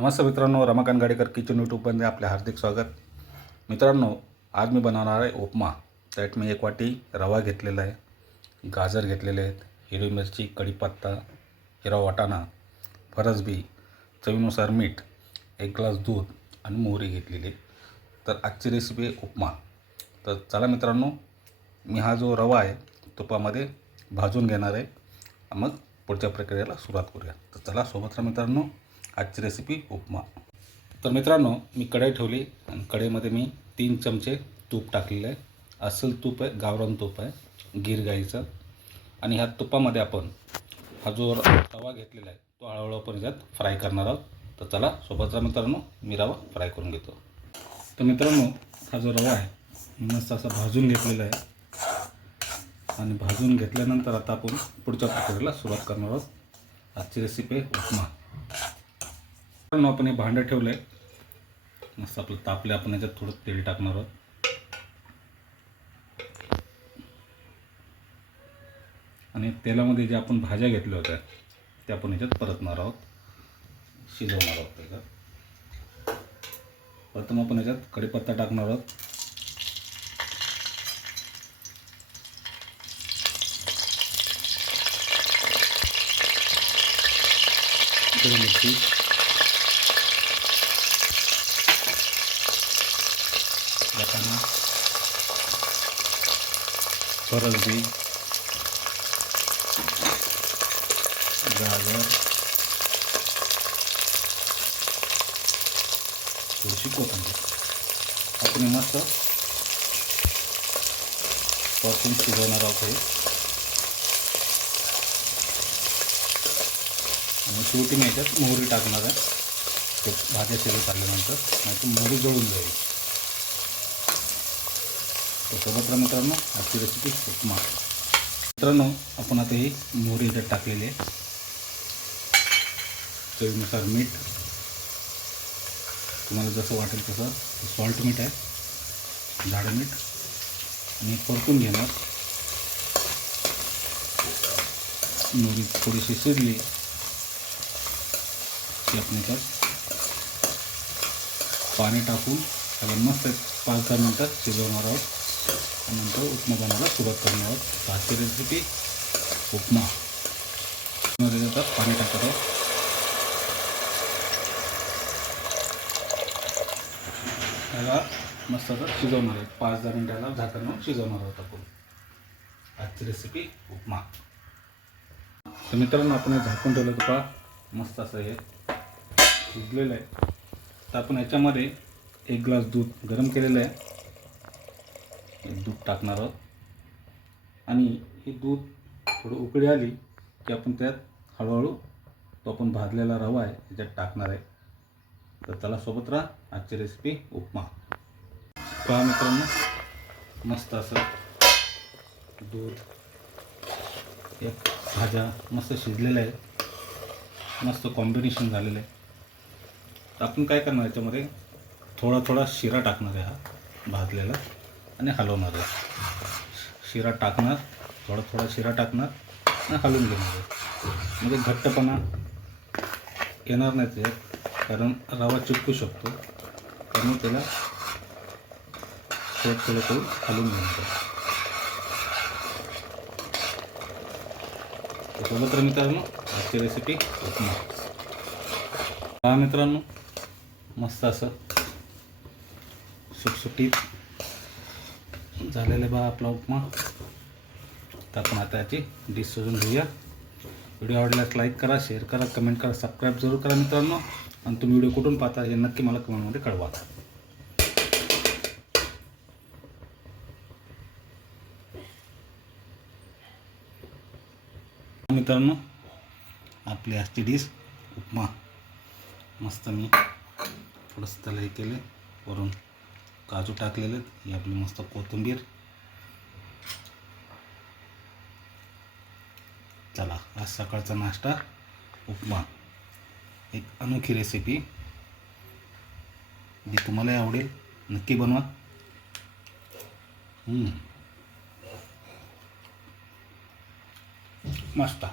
नमस्ते मित्रांनो रमाकांत गाडेकर किचन यूट्यूबमध्ये आपले हार्दिक स्वागत. मित्रांनो आज मी बनवणार आहे उपमा. त्यात मी एक वाटी रवा घेतलेला आहे गाजर घेतलेले आहेत हिरवी मिरची कढीपत्ता हिरा वाटाणा फरसबी चवीनुसार मीठ एक ग्लास दूध आणि मोहरी घेतलेली तर आजची रेसिपी आहे उपमा. तर चला मित्रांनो मी हा जो रवा आहे तुपामध्ये भाजून घेणार आहे. मग पुढच्या प्रक्रियेला सुरुवात करूया. तर चला सोबत मित्रांनो. आजची रेसिपी उपमा. तर मित्रांनो मी कढई ठेवली आणि कढईमध्ये मी तीन चमचे तूप टाकलेलं आहे. अस्सल तूप आहे गावरान तूप आहे गीर गाईचं. आणि ह्या तुपामध्ये आपण हा जो तवा घेतलेला आहे तो हळूहळू आपण ह्यात फ्राय करणार आहोत. तर चला सोबत राहा मित्रांनो मी रवा फ्राय करून घेतो. तर मित्रांनो हा जो रवा आहे मस्त असा भाजून घेतलेला आहे. आणि भाजून घेतल्यानंतर आता आपण पुढच्या प्रक्रियेला सुरुवात करणार आहोत. आजची रेसिपी आहे उपमा. आपण हे भांडं ठेवलं आहे मस्त आपलं तापले आपण याच्यात थोडं तेल टाकणार आहोत. आणि तेलामध्ये जे आपण भाज्या घेतल्या होत्या त्या आपण याच्यात परतणार आहोत. शिजवणार आहोत त्याच्यात प्रथम आपण याच्यात कढीपत्ता टाकणार आहोत. मिरची. वाटाणा फरसबी गाजर. थोडीशी कोथिंबीर. आपण मस्त परतून शिजवणार आहोत हे. आणि शेवटी मी याच्यात मोहरी टाकणार आहे. ते भाज्या शिजत आल्यानंतर. नाही तर मोहरी जळून जाईल. तर सोबत मित्रांनो आजची रेसिपी उपमा मित्रांनो आपण आता ही मोहरी याच्यात टाकलेली आहे. चवीनुसार मीठ. तुम्हाला जसं वाटेल तसं सॉल्ट मीठ आहे झाडं मीठ. आणि परतून घेणार. मोहरी थोडीशी शिजली की आपण त्यात पाणी टाकून त्याला मस्त पाच दहा मिनटात शिजवणार आहोत. नंतर उपमा बनवायला सुरुवात करणार आहोत. आजची रेसिपी उपमा. मध्ये पाणी टाकत आहोत. त्याला मस्त असं शिजवणार आहे पाच दहा मिनटाला झाकण लावून शिजवणार आहोत आपण. आजची रेसिपी उपमा. तर मित्रांनो आपण हे झाकून ठेवलं तर पहा मस्त असं हे शिजलेलं आहे. तर आपण याच्यामध्ये एक ग्लास दूध गरम केलेलं आहे. दूध टाकणार आहोत. आणि हे दूध थोडं उकळी आली की आपण त्यात हळूहळू तो आपण भाजलेला रवा आहे त्याच्यात टाकणार आहे. तर त्याला सोबत राहा आजची रेसिपी उपमा. पहा मित्रांनो मस्त असं दूध एक भाज्या मस्त शिजलेल्या आहे. मस्त कॉम्बिनेशन झालेलं आहे. तर आपण काय करणार याच्यामध्ये थोडा थोडा शिरा टाकणार आहे हा भाजलेला. आणि हलवणार शिरा टाकणार थोडा थोडा शिरा टाकणार आणि हलवून घेणार म्हणजे घट्टपणा येणार नाही ते कारण रवा चिपकू शकतो. त्यामुळे त्याला थोडं थोडं करून हलवून घेणार तर सोबत तर मित्रांनो आजची रेसिपी उपमा. हा मित्रांनो मस्त असं सुटसुटीत झालेलं बा आपला उपमा. तर आपण आता याची डिश शोधून घेऊया. व्हिडिओ आवडल्यास लाईक करा शेअर करा कमेंट करा सबस्क्राईब जरूर करा मित्रांनो. आणि तुम्ही व्हिडिओ कुठून पाहता हे नक्की मला कमेंटमध्ये कळवा. मित्रांनो आपली आजची डिश उपमा. मस्त मी थोडंसं त्याला हे केले वरून. काजू टाकलेले आहेत. ही आपली मस्त कोथिंबीर. चला आज सकाळचा नाश्ता उपमा. एक अनोखी रेसिपी जी तुम्हालाही आवडेल नक्की बनवा. हम्म. मस्त.